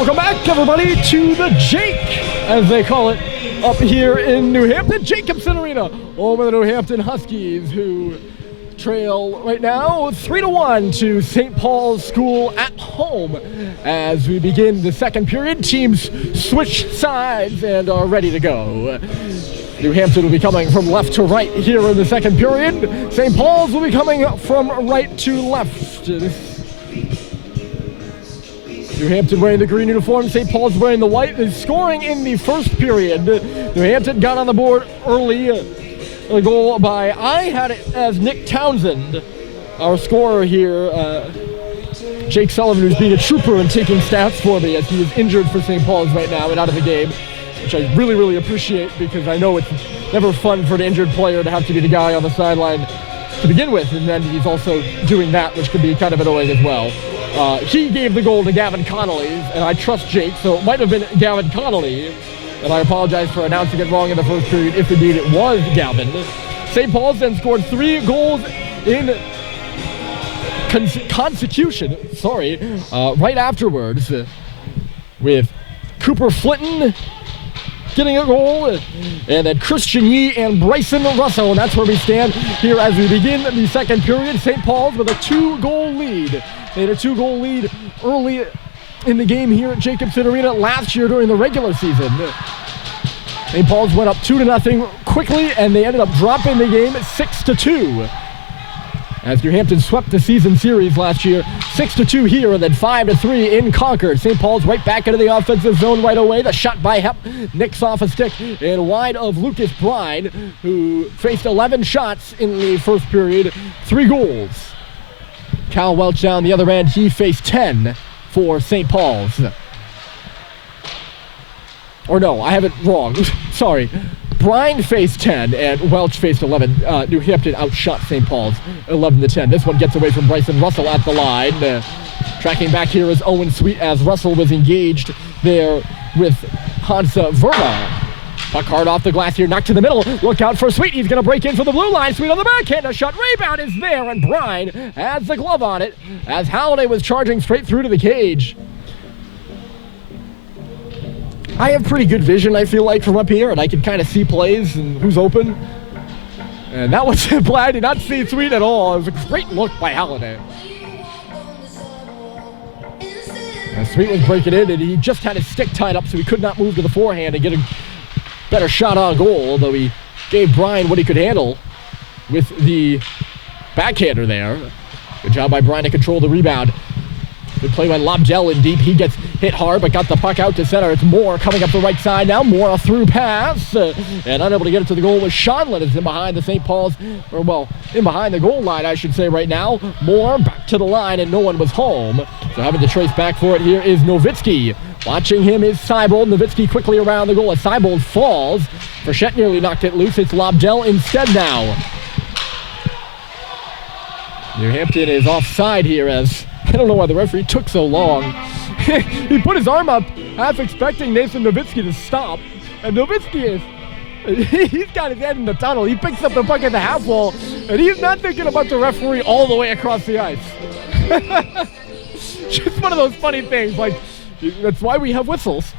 Welcome back, everybody, to the Jake, as they call it, up here in New Hampton, Jacobson Arena, over the New Hampton Huskies, who trail right now 3-1 to St. Paul's School at home. As we begin the second period, teams switch sides and are ready to go. New Hampton will be coming from left to right here in the second period. St. Paul's will be coming from right to left. New Hampton wearing the green uniform, St. Paul's wearing the white, is scoring in the first period. New Hampton got on the board early. A goal by, I had it as Nick Townsend, our scorer here. Jake Sullivan, who's being a trooper and taking stats for me, as he is injured for St. Paul's right now and out of the game, which I really, really appreciate, because I know it's never fun for an injured player to have to be the guy on the sideline to begin with, and then he's also doing that, which can be kind of annoying as well. He gave the goal to Gavin Connolly, and I trust Jake, so it might have been Gavin Connolly, and I apologize for announcing it wrong in the first period, if indeed it was Gavin. St. Paul's then scored 3 goals in consecution, right afterwards, with Cooper Flinton getting a goal, and then Christian Yee and Bryson Russell, and that's where we stand here as we begin the second period. St. Paul's with a 2-goal lead. They had a 2-goal lead early in the game here at Jacobson Arena last year during the regular season. St. Paul's went up 2-0 quickly, and they ended up dropping the game 6-2. As New Hampton swept the season series last year, 6-2 here, and then 5-3 in Concord. St. Paul's right back into the offensive zone right away. The shot by Hep nicks off a stick and wide of Lucas Bride, who faced 11 shots in the first period, 3 goals. Cal Welch down the other end, he faced 10 for St. Paul's. Or no, I have it wrong. Sorry. Brine faced 10 and Welch faced 11. New Hampton outshot St. Paul's 11-10. This one gets away from Bryson Russell at the line. Tracking back here is Owen Sweet, as Russell was engaged there with Hansa Verma. Puck hard off the glass here, knocked to the middle. Look out for Sweet. He's going to break in for the blue line. Sweet on the backhand. A shot. Rebound is there, and Brine has the glove on it as Halliday was charging straight through to the cage. I have pretty good vision, I feel like, from up here, and I can kind of see plays and who's open. And that was simple. I did not see Sweet at all. It was a great look by Halliday. And Sweet was breaking in, and he just had his stick tied up, so he could not move to the forehand and get a better shot on goal, although he gave Brine what he could handle with the backhander there. Good job by Brine to control the rebound. Good play by Lobdell in deep. He gets hit hard, but got the puck out to center. It's Moore coming up the right side now. Moore a through pass, and unable to get it to the goal was Shonlin. Is in behind the St. Paul's, in behind the goal line, I should say right now. Moore back to the line, and no one was home. So having to trace back for it here is Nowitzki. Watching him is Seibold. Nowitzki quickly around the goal as Seibold falls. Frechette nearly knocked it loose. It's Lobdell instead now. New Hampton is offside here, as I don't know why the referee took so long. He put his arm up, half expecting Nathan Nowitzki to stop. And Nowitzki he's got his head in the tunnel. He picks up the puck at the half wall, and he's not thinking about the referee all the way across the ice. Just one of those funny things, like, that's why we have whistles.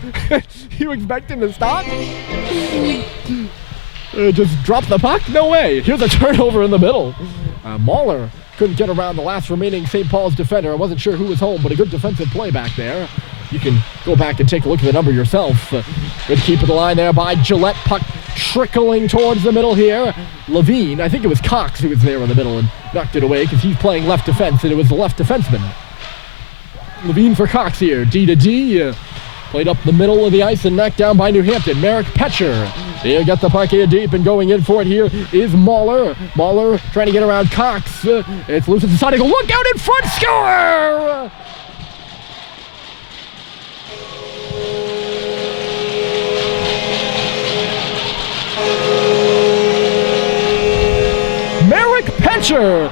You expect him to stop? Just drop the puck? No way. Here's a turnover in the middle. Mahler couldn't get around the last remaining St. Paul's defender. I wasn't sure who was home, but a good defensive play back there. You can go back and take a look at the number yourself. Good keep of the line there by Gillette. Puck trickling towards the middle here. Levine, I think it was Cox who was there in the middle and knocked it away because he's playing left defense, and it was the left defenseman. Levine for Cox here. D to D. Played up the middle of the ice and knocked down by New Hampton. Merrick Petcher. He'll get the puck here deep, and going in for it here is Mahler. Mahler trying to get around Cox. It's loose at the side. Look out in front. Score! Merrick Petcher.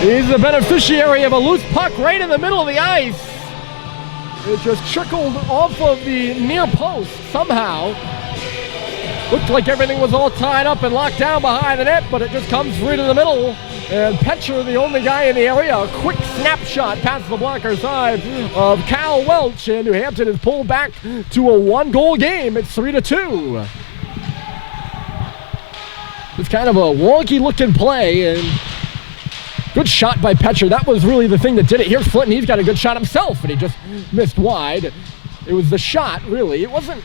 He's the beneficiary of a loose puck right in the middle of the ice. It just trickled off of the near post somehow. Looked like everything was all tied up and locked down behind the net, but it just comes through to the middle. And Petcher, the only guy in the area, a quick snapshot past the blocker side of Cal Welch, and New Hampton is pulled back to a 1-goal game. It's 3-2. It's kind of a wonky-looking play, and good shot by Petcher. That was really the thing that did it. Here's Flinton. He's got a good shot himself, and he just missed wide. It was the shot, really. It was a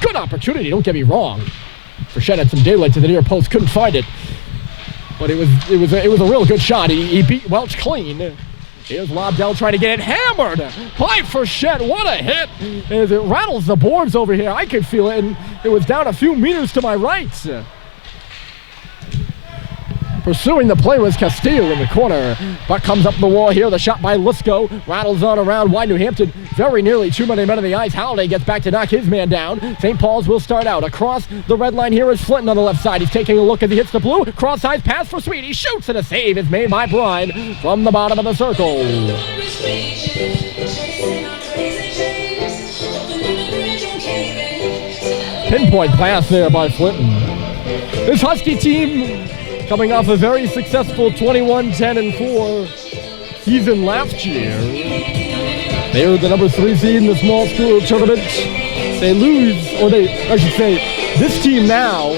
good opportunity, don't get me wrong. Frechette had some daylight to the near post, couldn't find it. But it was a real good shot. He beat Welch clean. Here's Lobdell trying to get it hammered by Frechette. What a hit as it rattles the boards over here. I could feel it, and it was down a few meters to my right. Pursuing the play was Castillo in the corner. Buck comes up the wall here. The shot by Lisco rattles on around wide. New Hampton very nearly too many men on the ice. Halliday gets back to knock his man down. St. Paul's will start out. Across the red line here is Flinton on the left side. He's taking a look as he hits the blue. Cross-size pass for Sweet. He shoots, and a save is made by Brine from the bottom of the circle. Pinpoint pass there by Flinton. This Husky team coming off a very successful 21-10-4 season last year. They were the number 3 seed in the small school tournament. They lose, or I should say, this team now.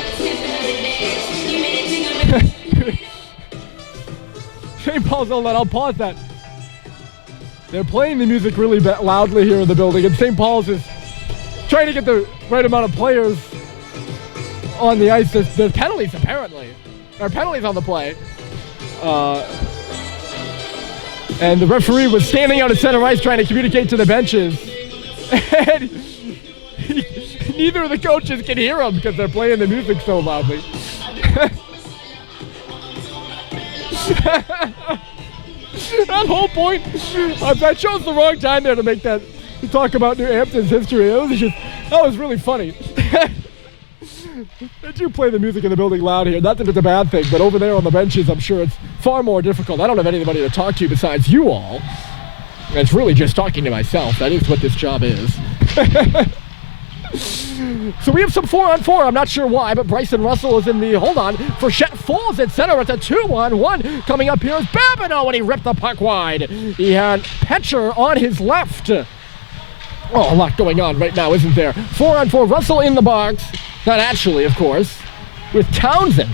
St. Paul's, I'll pause that. They're playing the music really loudly here in the building, and St. Paul's is trying to get the right amount of players on the ice. There's penalties, apparently. There are penalties on the play. And the referee was standing out at center ice trying to communicate to the benches. And neither of the coaches can hear him because they're playing the music so loudly. That whole point, I chose the wrong time there to talk about New Hampton's history. That was really funny. They do play the music in the building loud here. Not that it's a bad thing, but over there on the benches, I'm sure it's far more difficult. I don't have anybody to talk to besides you all. And it's really just talking to myself. That is what this job is. So we have some 4-on-4. I'm not sure why, but Bryson Russell is in the hold on. Frechette falls at center. It's a 2-on-1. Coming up here is Babineau, and he ripped the puck wide. He had Petcher on his left. Oh, a lot going on right now, isn't there? 4-on-4. Russell in the box. Not actually, of course, with Townsend.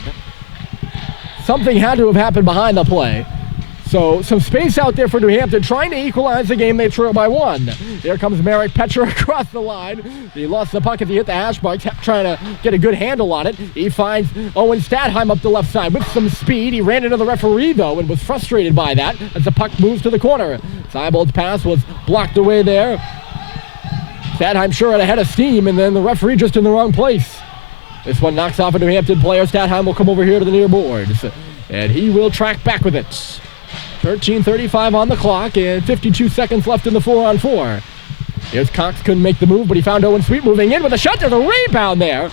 Something had to have happened behind the play. So some space out there for New Hampton trying to equalize the game. They trail by 1. Here comes Merrick Petcher across the line. He lost the puck as he hit the hash mark, trying to get a good handle on it. He finds Owen Stadheim up the left side with some speed. He ran into the referee, though, and was frustrated by that as the puck moves to the corner. Seibold's pass was blocked away there. Stadheim sure had a head of steam, and then the referee just in the wrong place. This one knocks off a New Hampton player. Stadheim will come over here to the near boards, and he will track back with it. 13:35 on the clock, and 52 seconds left in the 4-on-4. Here's Cox, couldn't make the move, but he found Owen Sweet moving in with a shot. There's a rebound there.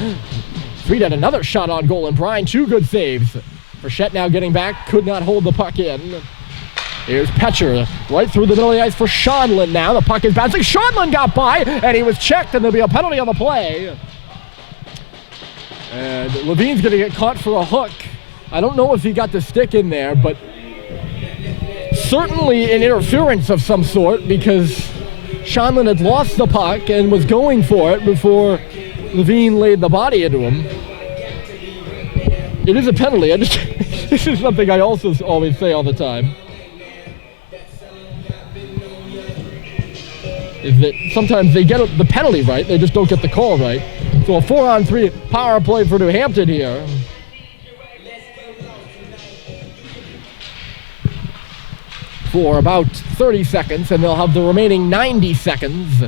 Sweet had another shot on goal, and Brine 2 good saves. Frechette now getting back, could not hold the puck in. Here's Petcher, right through the middle of the ice for Schonlin now. The puck is bouncing. Schonlin got by, and he was checked, and there'll be a penalty on the play. And Levine's going to get caught for a hook. I don't know if he got the stick in there, but certainly an interference of some sort because Schonlin had lost the puck and was going for it before Levine laid the body into him. It is a penalty. This is something I also always say all the time. Is that sometimes they get the penalty right, they just don't get the call right. So a 4-on-3 power play for New Hampton here. For about 30 seconds, and they'll have the remaining 90 seconds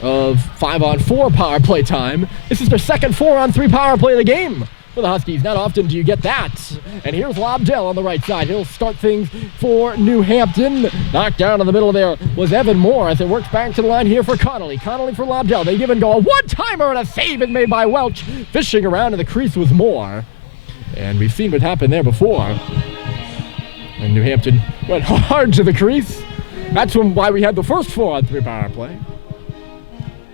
of 5-on-4 power play time. This is their second 4-on-3 power play of the game for the Huskies. Not often do you get that. And here's Lobdell on the right side. He'll start things for New Hampton. Knocked down in the middle there was Evan Moore as it works back to the line here for Connolly. Connolly for Lobdell. They give and go. A one-timer and a save is made by Welch. Fishing around in the crease was Moore. And we've seen what happened there before. And New Hampton went hard to the crease. That's why we had the first 4-on-3 power play.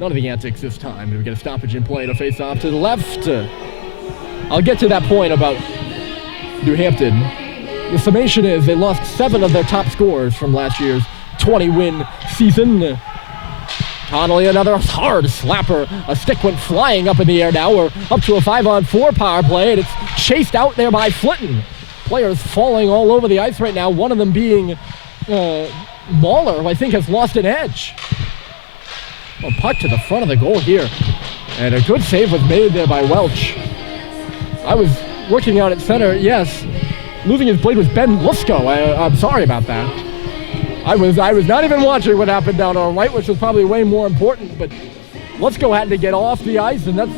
None of the antics this time. We get a stoppage in play to face off to the left. I'll get to that point about New Hampton. The summation is they lost 7 of their top scorers from last year's 20-win season. Connolly, another hard slapper. A stick went flying up in the air now. We're up to a 5-on-4 power play, and it's chased out there by Flitton. Players falling all over the ice right now, one of them being Mahler, who I think has lost an edge. A puck to the front of the goal here. And a good save was made there by Welch. I was looking out at center, yes. Losing his blade was Ben Lusko. I'm sorry about that. I was not even watching what happened down on right, which was probably way more important, but Lusko had to get off the ice, and that's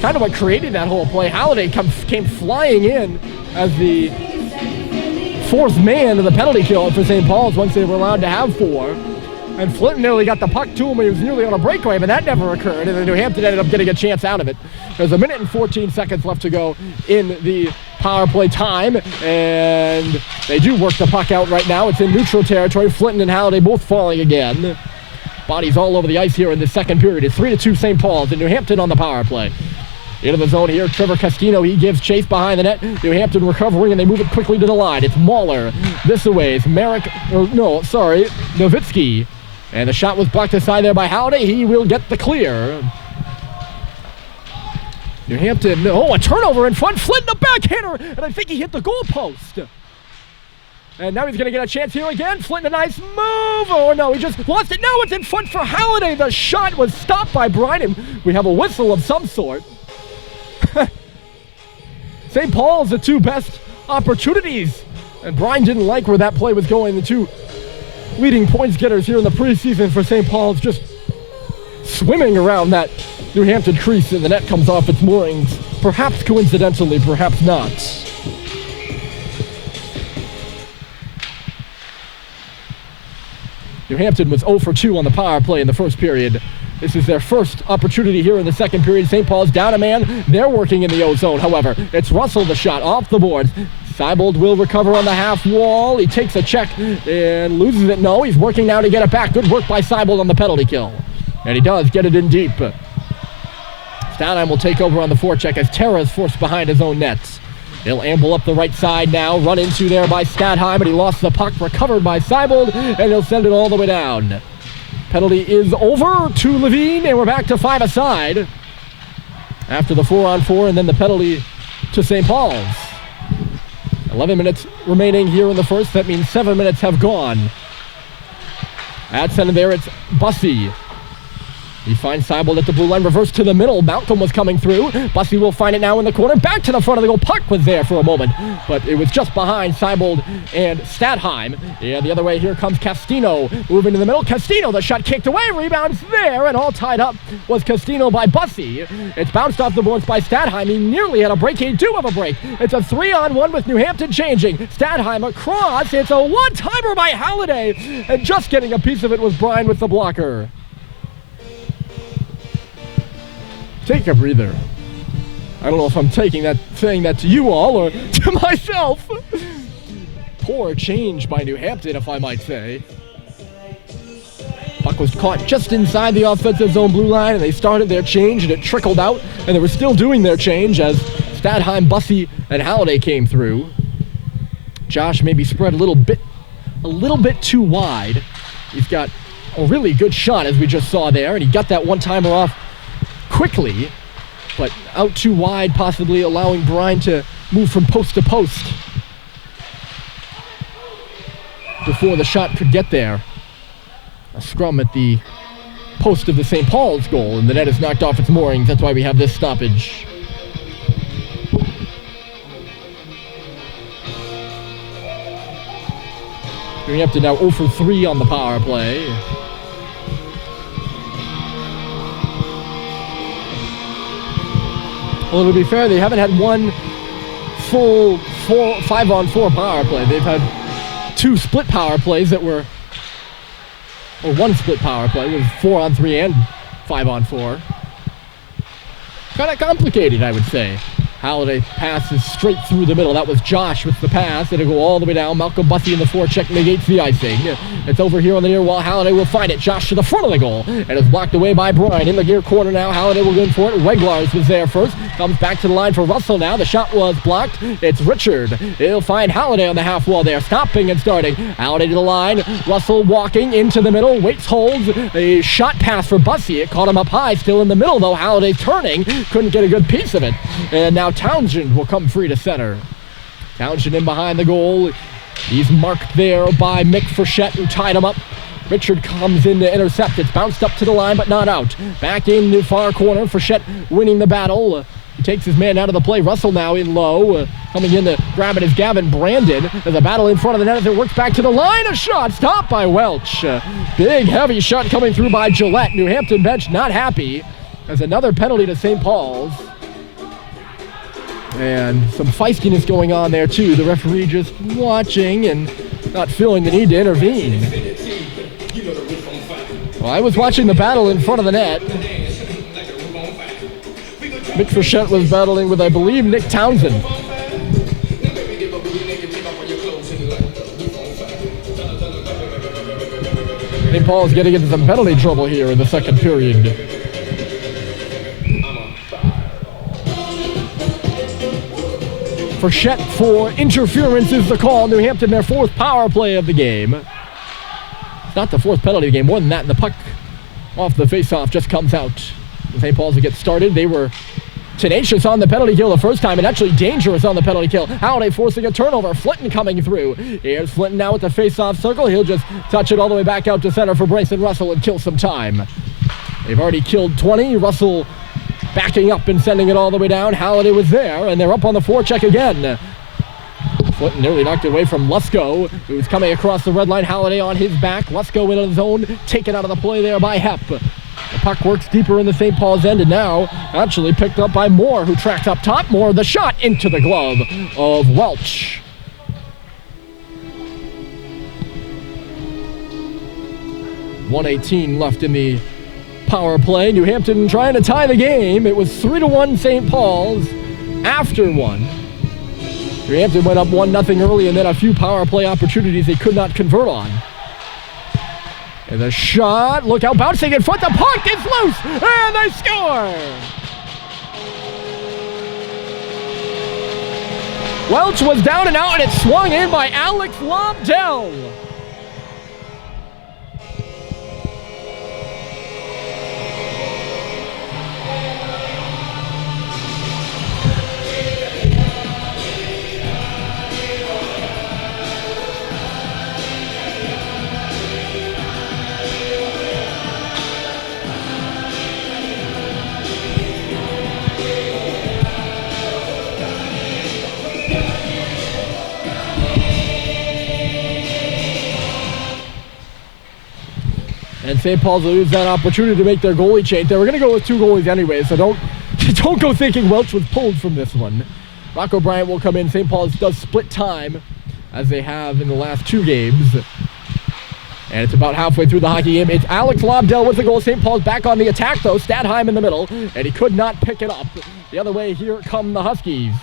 kind of what created that whole play. Halliday came flying in as the 4th man of the penalty kill for St. Paul's once they were allowed to have 4. And Flint nearly got the puck to him when he was nearly on a breakaway, but that never occurred, and then New Hampton ended up getting a chance out of it. There's 1 minute and 14 seconds left to go in the power play time, and they do work the puck out right now. It's in neutral territory. Flint and Halliday both falling again. Bodies all over the ice here in the second period. It's 3-2 St. Paul's, and New Hampton on the power play. Into the zone here, Trevor Castino, he gives chase behind the net. New Hampton recovering, and they move it quickly to the line. It's Mahler. This away. It's Novitsky. And the shot was blocked aside there by Halliday. He will get the clear. New Hampton, a turnover in front. Flint, the backhander, and I think he hit the goalpost. And now he's going to get a chance here again. Flint, a nice move. Oh, no, he just lost it. Now it's in front for Halliday. The shot was stopped by Bryan. We have a whistle of some sort. St. Paul's the 2 best opportunities. And Bryan didn't like where that play was going. The 2 leading points getters here in the preseason for St. Paul's just swimming around that New Hampton crease, and the net comes off its moorings. Perhaps coincidentally, perhaps not. New Hampton was 0 for 2 on the power play in the first period. This is their first opportunity here in the second period. St. Paul's down a man. They're working in the O zone, however. It's Russell, the shot off the boards. Seibold will recover on the half wall. He takes a check and loses it. No, he's working now to get it back. Good work by Seibold on the penalty kill. And he does get it in deep. Stadheim will take over on the forecheck as Terra is forced behind his own nets. He'll amble up the right side now, run into there by Stadheim, but he lost the puck, recovered by Seibold, and he'll send it all the way down. Penalty is over to Levine, and we're back to 5 aside after the 4-on-4, and then the penalty to St. Paul's. 11 minutes remaining here in the first. That means 7 minutes have gone. At center there, it's Bussey. He finds Seibold at the blue line, reverse to the middle. Malcolm was coming through. Bussey will find it now in the corner. Back to the front of the goal. Puck was there for a moment, but it was just behind Seibold and Stadheim. And the other way, here comes Castino. Moving to the middle. Castino, the shot kicked away. Rebounds there, and all tied up was Castino by Bussey. It's bounced off the boards by Stadheim. He nearly had a break. He do have a break. It's a 3-on-1 with New Hampton changing. Stadheim across. It's a one-timer by Halliday. And just getting a piece of it was Bryan with the blocker. Take a breather. I don't know if I'm saying that to you all or to myself. Poor change by New Hampton, if I might say. Puck was caught just inside the offensive zone blue line, and they started their change, and it trickled out, and they were still doing their change as Stadheim, Bussey, and Halliday came through. Josh maybe spread a little bit too wide. He's got a really good shot, as we just saw there, and he got that one-timer off quickly, but out too wide, possibly allowing Bryan to move from post to post before the shot could get there. A scrum at the post of the St. Paul's goal, and the net is knocked off its moorings. That's why we have this stoppage. New Hampton now 0 for 3 on the power play. Well, to be fair, they haven't had one full 5-on-4 power play. They've had 2 split power plays that were, or 1 split power play with 4-on-3 and 5-on-4. Kind of complicated, I would say. Halliday passes straight through the middle. That was Josh with the pass. It'll go all the way down. Malcolm Bussey in the forecheck negates the icing. It's over here on the near wall. Halliday will find it. Josh to the front of the goal. And it's blocked away by Bryan. In the near corner now. Halliday will go in for it. Reglars was there first. Comes back to the line for Russell now. The shot was blocked. It's Richard. He'll find Halliday on the half wall there. Stopping and starting. Halliday to the line. Russell walking into the middle. Waits, holds. A shot pass for Bussey. It caught him up high. Still in the middle though. Halliday turning. Couldn't get a good piece of it. And now Townsend will come free to center. Townsend in behind the goal. He's marked there by Mick Frechette, who tied him up. Richard comes in to intercept. It's bounced up to the line, but not out. Back in the far corner. Frechette winning the battle. He takes his man out of the play. Russell now in low. Coming in to grab it is Gavin Brandon. There's a battle in front of the net as it works back to the line. A shot stopped by Welch. Big, heavy shot coming through by Gillette. New Hampton bench not happy. There's another penalty to St. Paul's. And some feistiness going on there too. The referee just watching and not feeling the need to intervene. Well, I was watching the battle in front of the net. Mick Frechette was battling with, I believe, Nick Townsend. St. Paul's getting into some penalty trouble here in the second period. Frechette for interference is the call. New Hampton, their fourth power play of the game. It's not the fourth penalty of the game, more than that, and the puck off the faceoff just comes out. St. Paul's will get started. They were tenacious on the penalty kill the first time and actually dangerous on the penalty kill. Halliday forcing a turnover. Flinton coming through. Here's Flinton now with the faceoff circle. He'll just touch it all the way back out to center for Bryson Russell and kill some time. They've already killed 20. Russell backing up and sending it all the way down. Halliday was there, and they're up on the forecheck again. Flinton nearly knocked it away from Lusko, who's coming across the red line. Halliday on his back. Lusko in his own, taken out of the play there by Hepp. The puck works deeper in the St. Paul's end, and now actually picked up by Moore, who tracks up top. Moore, the shot into the glove of Welch. .118 left in the power play. New Hampton trying to tie the game. It was 3-1 St. Paul's after one. New Hampton went up 1-0 early, and then a few power play opportunities they could not convert on. And the shot, look out, bouncing in front, the puck is loose, and they score! Welch was down and out, and it swung in by Alex Lobdell. And St. Paul's will use that opportunity to make their goalie change. They were going to go with two goalies anyway, so don't go thinking Welch was pulled from this one. Rocco Bryant will come in. St. Paul's does split time, as they have in the last two games. And it's about halfway through the hockey game. It's Alex Lobdell with the goal. St. Paul's back on the attack, though. Stadheim in the middle, and he could not pick it up. The other way, here come the Huskies.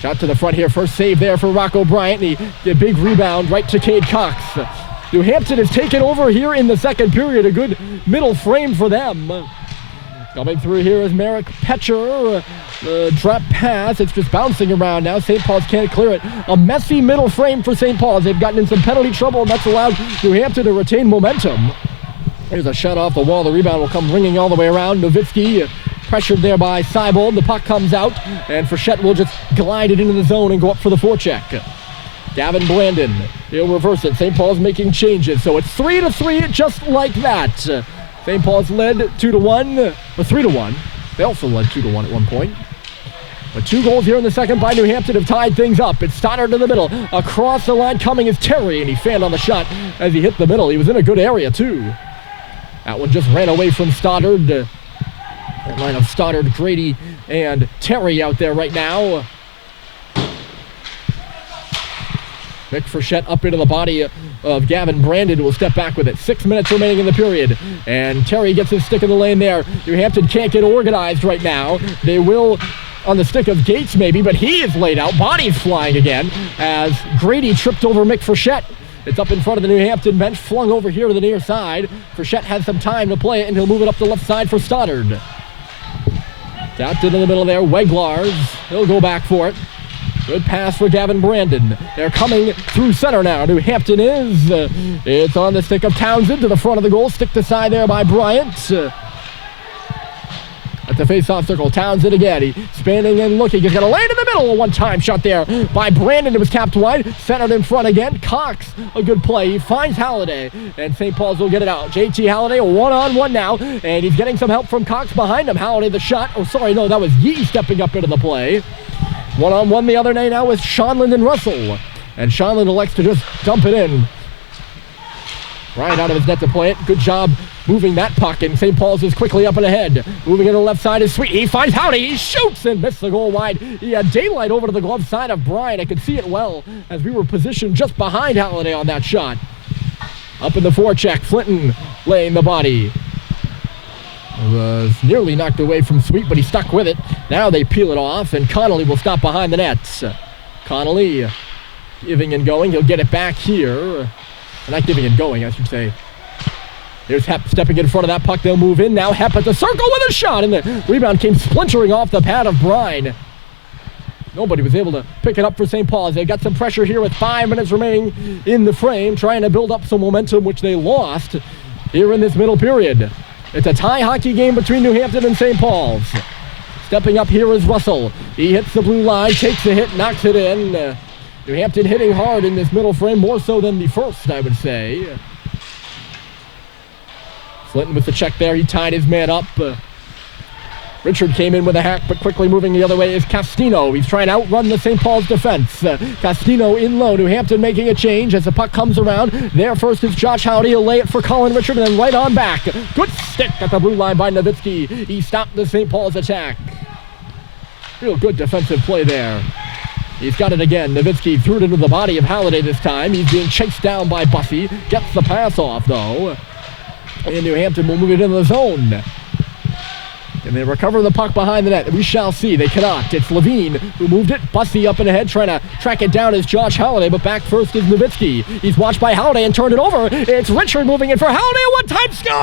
Shot to the front here. First save there for Rocco Bryant. The big rebound right to Cade Cox. New Hampton has taken over here in the second period. A good middle frame for them. Coming through here is Merrick Petcher. The drop pass. It's just bouncing around now. St. Paul's can't clear it. A messy middle frame for St. Paul's. They've gotten in some penalty trouble, and that's allowed New Hampton to retain momentum. There's a shot off the wall. The rebound will come ringing all the way around. Nowitzki pressured there by Seibold. The puck comes out, and Frechette will just glide it into the zone and go up for the forecheck. Gavin Blandon, he'll reverse it. St. Paul's making changes, so it's 3-3 just like that. St. Paul's led 2-1, or 3-1. They also led 2-1 at one point. But two goals here in the second by New Hampton have tied things up. It's Stoddard in the middle. Across the line coming is Terry, and he fanned on the shot as he hit the middle. He was in a good area, too. That one just ran away from Stoddard. That line of Stoddard, Grady, and Terry out there right now. Mick Frechette up into the body of Gavin Brandon, who will step back with it. 6 minutes remaining in the period. And Terry gets his stick in the lane there. New Hampton can't get organized right now. They will on the stick of Gates maybe, but he is laid out. Bodies flying again as Grady tripped over Mick Frechette. It's up in front of the New Hampton bench, flung over here to the near side. Frechette has some time to play it, and he'll move it up the left side for Stoddard. Tapped into the middle there, Weglars. He'll go back for it. Good pass for Gavin Brandon. They're coming through center now. New Hampton is. It's on the stick of Townsend to the front of the goal. Stick to side there by Bryant. At the face-off circle, Townsend again. He's spinning and looking. He's going to land in the middle. A one-time shot there by Brandon. It was tapped wide. Centered in front again. Cox, a good play. He finds Halliday, and St. Paul's will get it out. JT Halliday, one-on-one now, and he's getting some help from Cox behind him. Halliday the shot. Oh, sorry, no, that was Yee stepping up into the play. One-on-one the other day now with Shonland and Russell. And Shonland elects to just dump it in. Right out of his net to play it. Good job moving that puck, and St. Paul's is quickly up and ahead. Moving to the left side is Sweet. He finds Howdy. He shoots and missed the goal wide. He had daylight over to the glove side of Bryan. I could see it well as we were positioned just behind Halliday on that shot. Up in the forecheck, Flinton laying the body. Was nearly knocked away from Sweet, but he stuck with it. Now they peel it off, and Connolly will stop behind the nets. Connolly giving and going. He'll get it back here. Not giving and going, I should say. There's Hep stepping in front of that puck. They'll move in now. Hep at the circle with a shot, and the rebound came splintering off the pad of Bryan. Nobody was able to pick it up for St. Paul's. They got some pressure here with 5 minutes remaining in the frame, trying to build up some momentum, which they lost here in this middle period. It's a tie hockey game between New Hampton and St. Paul's. Stepping up here is Russell. He hits the blue line, takes a hit, knocks it in. New Hampton hitting hard in this middle frame, more so than the first, I would say. Flinton with the check there. He tied his man up. Richard came in with a hack, but quickly moving the other way is Castino. He's trying to outrun the St. Paul's defense. Castino in low. New Hampton making a change as the puck comes around. There first is Josh Howdy. He'll lay it for Colin Richard, and then right on back. Good stick at the blue line by Nowitzki. He stopped the St. Paul's attack. Real good defensive play there. He's got it again. Nowitzki threw it into the body of Halliday this time. He's being chased down by Bussey. Gets the pass off, though. And New Hampton will move it into the zone. And they recover the puck behind the net. We shall see. They cannot. It's Levine who moved it. Bussey up and ahead, trying to track it down is Josh Halliday, but back first is Nowitzki. He's watched by Halliday and turned it over. It's Richard moving in for Halliday. A one-time score!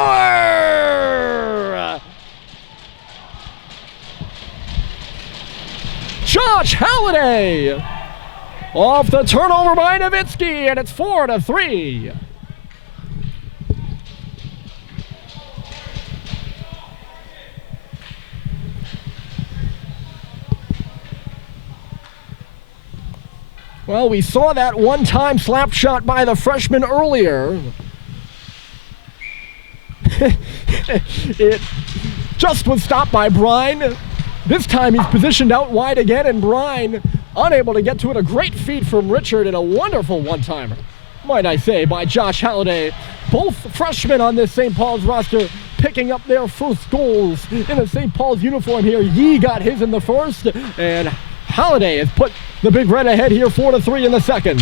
Josh Halliday off the turnover by Nowitzki, and it's 4-3. Well, we saw that one-time slap shot by the freshman earlier. It just was stopped by Bryan. This time he's positioned out wide again, and Bryan unable to get to it. A great feed from Richard and a wonderful one-timer, might I say, by Josh Halliday. Both freshmen on this St. Paul's roster picking up their first goals in a St. Paul's uniform here. Yee got his in the first, and Halliday has put the Big Red ahead here 4-3 in the second.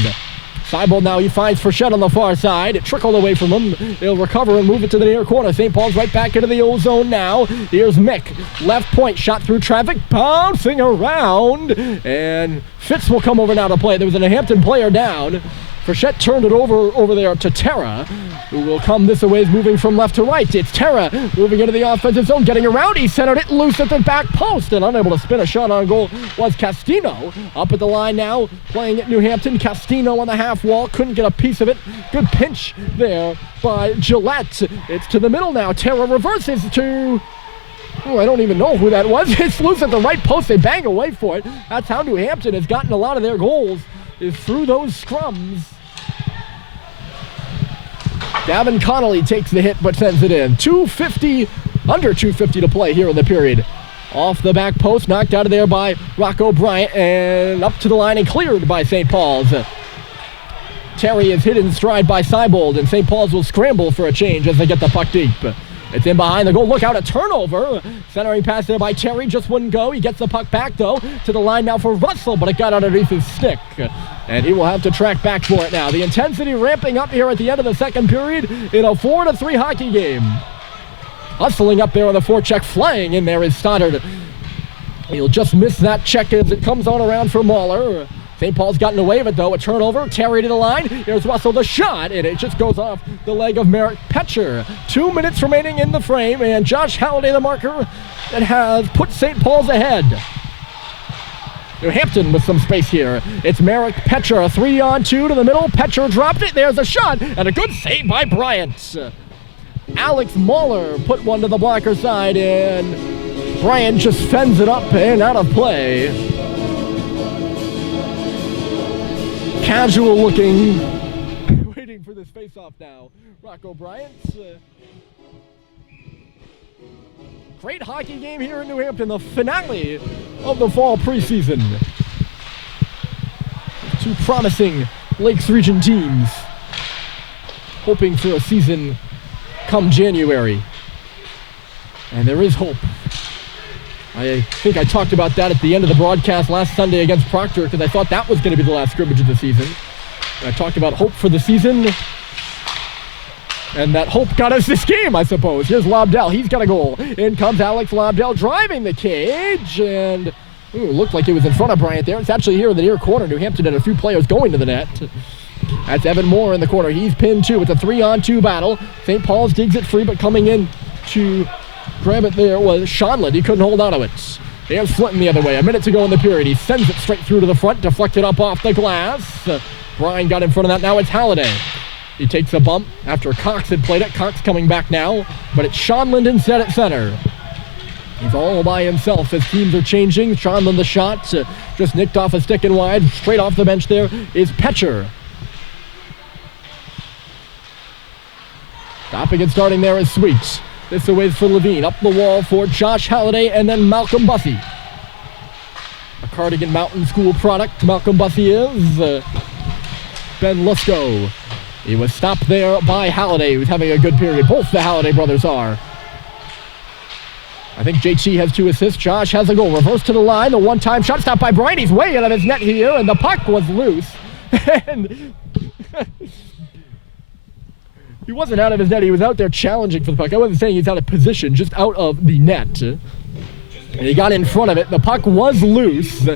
Seibel now, he finds Frechette on the far side. It trickled away from him. He'll recover and move it to the near corner. St. Paul's right back into the O-zone now. Here's Mick. Left point, shot through traffic, bouncing around. And Fitz will come over now to play. There was a Hampton player down. Frechette turned it over there to Terra, who will come this way, moving from left to right. It's Terra moving into the offensive zone, getting around. He centered it loose at the back post, and unable to spin a shot on goal was Castino. Up at the line now, playing at New Hampton. Castino on the half wall, couldn't get a piece of it. Good pinch there by Gillette. It's to the middle now. Terra reverses to... Oh, I don't even know who that was. It's loose at the right post. They bang away for it. That's how New Hampton has gotten a lot of their goals, is through those scrums. Gavin Connolly takes the hit but sends it in. Under 2:50 to play here in the period. Off the back post, knocked out of there by Rocco Bryant, and up to the line and cleared by St. Paul's. Terry is hit in stride by Seibold, and St. Paul's will scramble for a change as they get the puck deep. It's in behind the goal. Look out, a turnover. Centering pass there by Terry. Just wouldn't go. He gets the puck back, though, to the line now for Russell, but it got underneath his stick. And he will have to track back for it now. The intensity ramping up here at the end of the second period in a 4-3 hockey game. Hustling up there on the forecheck. Flying in there is Stoddard. He'll just miss that check as it comes on around for Mahler. St. Paul's gotten away with it, though. A turnover. Terry to the line. Here's Russell, the shot, and it just goes off the leg of Merrick Petcher. 2 minutes remaining in the frame, and Josh Halliday, the marker, that has put St. Paul's ahead. New Hampton with some space here. It's Merrick Petcher, a 3-on-2 to the middle. Petcher dropped it. There's a shot, and a good save by Bryant. Alex Mahler put one to the blocker side, and Bryant just fends it up and out of play. Casual looking, waiting for this face-off now. Rocco Bryant. Great hockey game here in New Hampton, the finale of the fall preseason. Two promising Lakes Region teams hoping for a season come January. And there is hope. I think I talked about that at the end of the broadcast last Sunday against Proctor because I thought that was going to be the last scrimmage of the season. And I talked about hope for the season. And that hope got us this game, I suppose. Here's Lobdell. He's got a goal. In comes Alex Lobdell driving the cage. And looked like it was in front of Bryant there. It's actually here in the near corner. New Hampton had a few players going to the net. That's Evan Moore in the corner. He's pinned too. It's a 3-on-2 battle. St. Paul's digs it free, but coming in to grab it there was Shonland. He couldn't hold on to it. There's Flinton the other way. A minute to go in the period. He sends it straight through to the front, deflected up off the glass. Brian got in front of that. Now it's Halliday. He takes a bump after Cox had played it. Cox coming back now, but it's Shonland instead at center. He's all by himself as teams are changing. Shonland the shot, just nicked off a stick and wide. Straight off the bench there is Petcher. Stopping and starting there is Sweet. This away for Levine. Up the wall for Josh Halliday and then Malcolm Bussey. A Cardigan Mountain School product. Malcolm Bussey is. Ben Lusko. He was stopped there by Halliday, who's having a good period. Both the Halliday brothers are. I think JT has 2 assists. Josh has a goal. Reverse to the line. The one-time shot stopped by Bryant. He's way out of his net here, and the puck was loose. And he wasn't out of his net. He was out there challenging for the puck. I wasn't saying he's out of position, just out of the net. And he got in front of it. The puck was loose,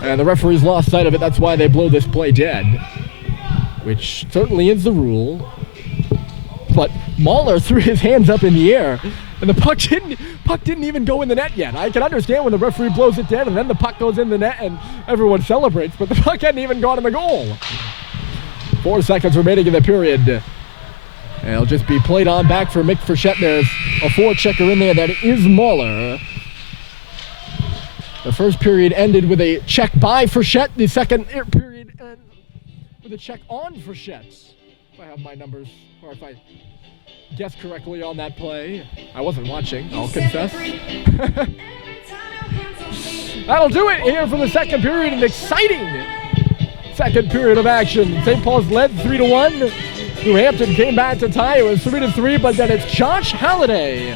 and the referees lost sight of it. That's why they blow this play dead, which certainly is the rule. But Mahler threw his hands up in the air, and the puck didn't even go in the net yet. I can understand when the referee blows it dead, and then the puck goes in the net, and everyone celebrates, but the puck hadn't even gone in the goal. 4 seconds remaining in the period. And it'll just be played on back for Mick Frechette. There's a forechecker in there that is Mahler. The first period ended with a check by Frechette. The second period ended with a check on Frechette. If I have my numbers, or if I guess correctly on that play. I wasn't watching, I'll confess. That'll do it here for the second period. An exciting second period of action. St. Paul's led 3-1. New Hampton came back to tie. It was 3-3, but then it's Josh Halliday.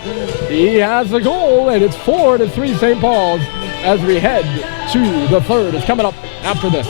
He has a goal, and it's 4-3 St. Paul's as we head to the third. It's coming up after this.